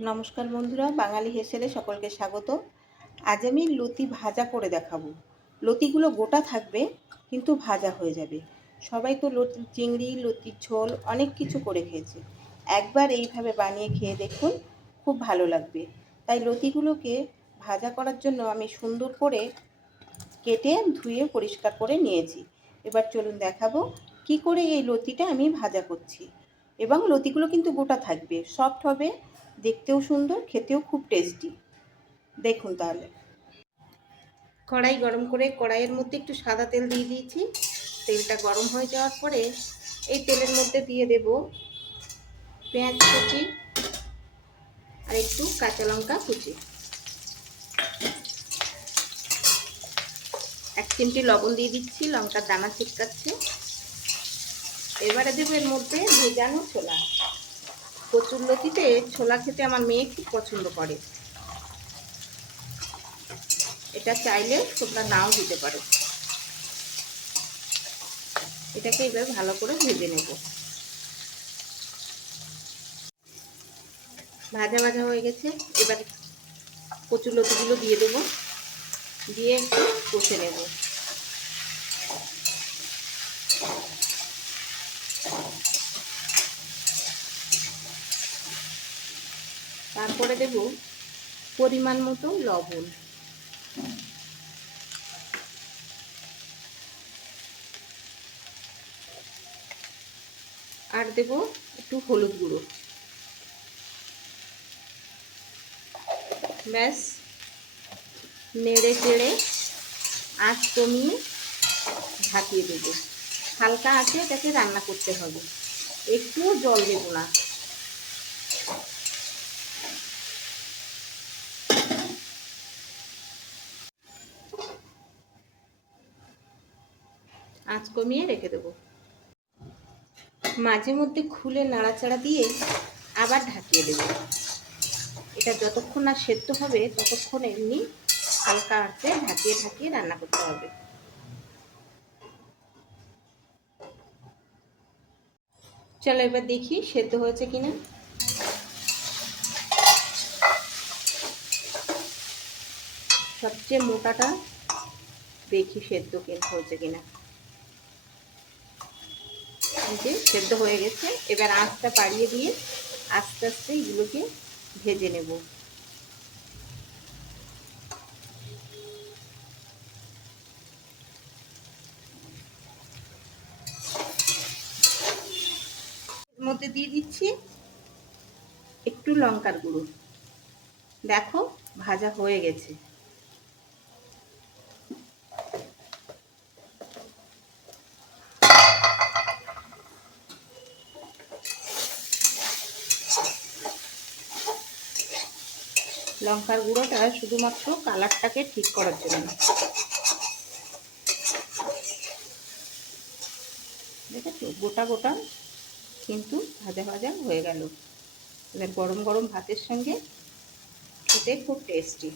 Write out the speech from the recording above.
নমস্কার বন্ধুরা, বাঙালি হেসেলে সকলকে স্বাগত। আজ আমি লতি ভাজা করে দেখাবো। লতিগুলো গোটা থাকবে, কিন্তু ভাজা হয়ে যাবে। সবাই তো লতি, চিংড়ি, লতির ঝোল, অনেক কিছু করে খেয়েছে। একবার এইভাবে বানিয়ে খেয়ে দেখুন, খুব ভালো লাগবে। তাই লতিগুলোকে ভাজা করার জন্য আমি সুন্দর করে কেটে ধুয়ে পরিষ্কার করে নিয়েছি। এবার চলুন দেখাবো কি করে এই লতিটা আমি ভাজা করছি। এবং লতিগুলো কিন্তু গোটা থাকবে, সফট হবে দেখতেও সুন্দর, খেতেও খুব টেস্টি দেখুন তাহলে। কড়াই গরম করে কড়াইয়ের মধ্যে একটু সাদা তেল দিয়ে দিয়েছি। তেলটা গরম হয়ে যাওয়ার পরে এই তেলের মধ্যে দিয়ে দেব পেঁয়াজ কুচি আর একটু কাঁচা লঙ্কা কুচি। এক চিমটি লবণ দিয়ে দিচ্ছি, লঙ্কার দানা ছিটকাচ্ছে। এবারে দেবো এর মধ্যে ভেজানো ছোলা। কচুর লতিতে ছোলা খেতে আমার মেয়ে খুব পছন্দ করে। এটা চাইলে তোমরা নাও দিতে পারো। এটাকে এবার ভালো করে ভেজে নেব। ভাজা ভাজা হয়ে গেছে। এবার কচুর লতিগুলো দিয়ে দেবো। দিয়ে একটু কষে নেব। তারপরে দেব পরিমাণ মতো লবণ। আর দেব একটু হলুদ গুঁড়ো। ব্যাস, নেড়ে চেড়ে আঁচ কমিয়ে ঢাকিয়ে দেব। হালকা আছে এটাকে রান্না করতে হবে। একটুও জল দেব না। আঁচ কমিয়ে রেখে দেবো। মাঝে মধ্যে খুলে নাড়াচাড়া দিয়ে আবার ঢাকিয়ে দেবো। এটা যতক্ষণ না সেদ্ধ হবে, ততক্ষণ এমনি হালকা আঁচে ঢাকিয়ে ঢাকিয়ে রান্না করতে হবে। চলো এবার দেখি সেদ্ধ হয়েছে কিনা। সবচেয়ে মোটাটা দেখি সেদ্ধ হয়েছে কিনা। যে সেদ্ধ হয়ে গেছে। এবার আঁচটা পাড়িয়ে দিয়ে আস্তে আস্তে এগুলোকে ভেজে নেব। মধ্যে দিয়ে দিচ্ছি একটু লঙ্কার গুঁড়ো। দেখো, ভাজা হয়ে গেছে। লঙ্কার গুঁড়োটা শুধুমাত্র কালারটাকে ঠিক করার জন্য। দেখেছ? গোটা গোটা কিন্তু ভাজা ভাজা হয়ে গেল। এবার গরম গরম ভাতের সঙ্গে খেতে খুব টেস্টি